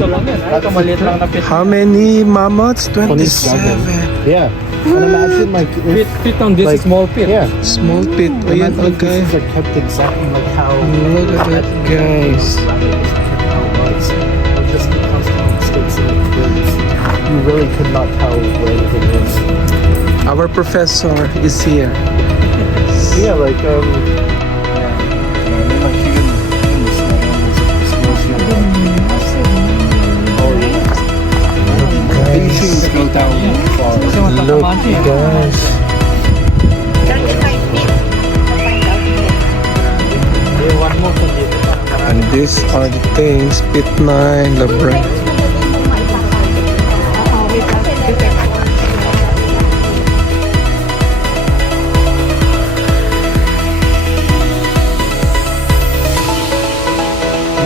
Ito lang yan. Ay, ito maliit lang na fish. How many mammoths? 27. Yeah. And imagine like if, Fit on this like, small pit. yeah. Small pit. Ayan, Imagine if okay. pieces are kept exactly like how Look at that, guys. how it was. It just constantly mistakes in like birds. You really could not tell where anything is. Our professor is here. Yeah, like Guys, go down far. look, guys. 35 feet. Find out here. May one more kung dito. And these are the things. Pit 9, Labra.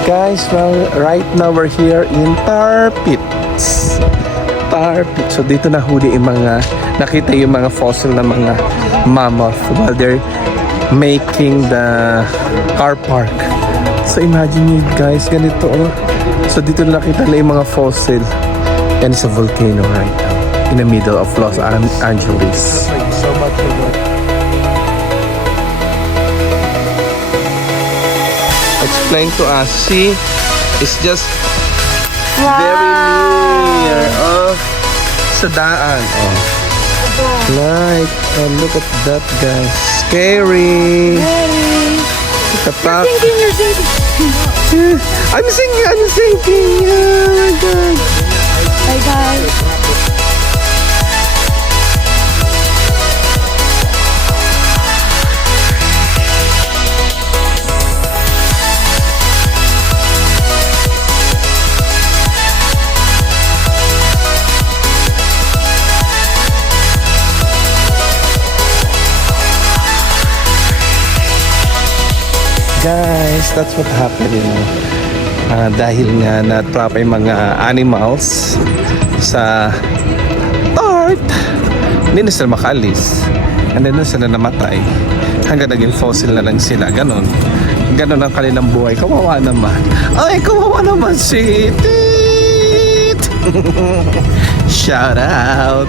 Guys, well, right now we're here in Tar Pits. Tar Pit. So dito nahuli yung mga, nakita yung mga fossil na mga mammoth while they're making the car park. So imagine you guys, ganito oh. So dito nakita na yung mga fossil. And it's a volcano right now in the middle of Los Angeles. Like so much of it. Explain to us. See, it's just very near of sa daan. Oh. Like, oh, look at that, guys. Scary. The top. You're thinking. I'm sinking. Oh my God. Bye guys. Guys, that's what happened, you know. Dahil nga na-trap yung mga animals sa art, hindi na sila makalis. And then na sila namatay. Hanggang naging fossil na lang sila. Ganon ang kanilang buhay. Kawawa naman. Ay, kawawa naman si Tit. Shout out.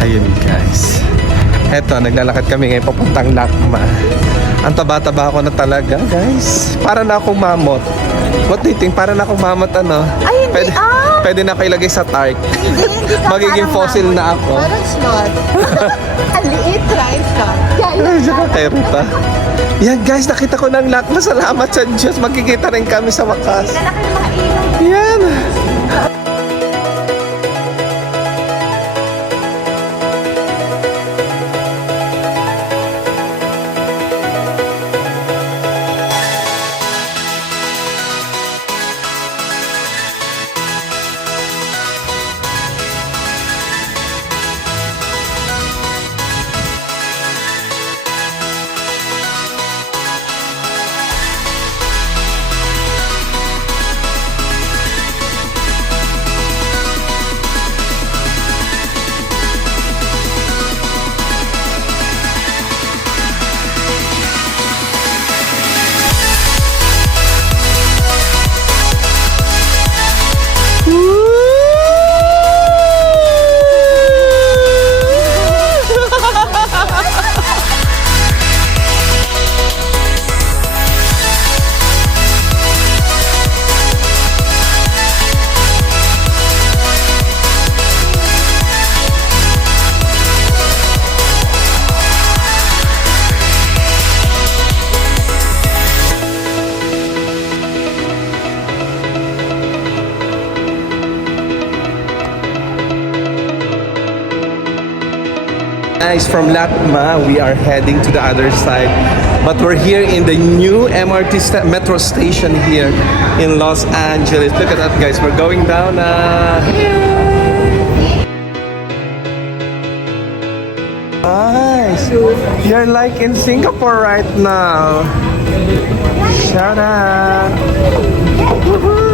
Ayun guys. Eto, naglalakad kami ngayon papuntang Lakma. Ang taba-taba ako na talaga, guys. Para na akong mamot. What do you think? Para na akong mamot, ano? Ay, hindi. Pwede na ako ilagay sa tart. Hindi ka Magiging parang fossil mamon. na ako. Parang sloth. Ang liit, right ka. Ay, saka Terta. Yan, guys. Nakita ko ng Lakma. Salamat sa Diyos. Magkikita rin kami sa wakas. Lalaki ng mga ilong. Yan. Guys, from Lakma, we are heading to the other side. But we're here in the new metro station here in Los Angeles. Look at that, guys. We're going down Nice. You're like in Singapore right now. Shout out. Woohoo.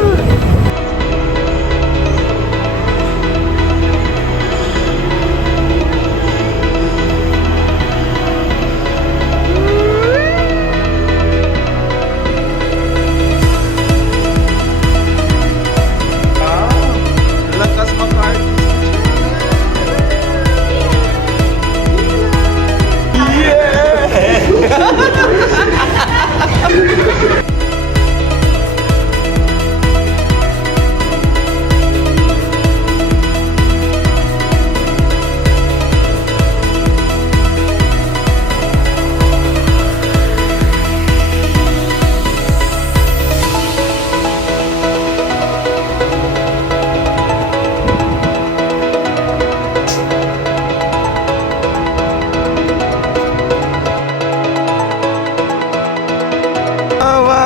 Mama!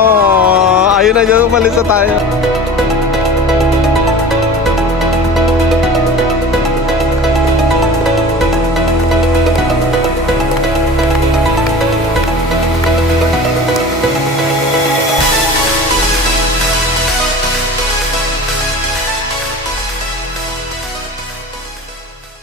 Oh, ayun na dyan, umalis na tayo.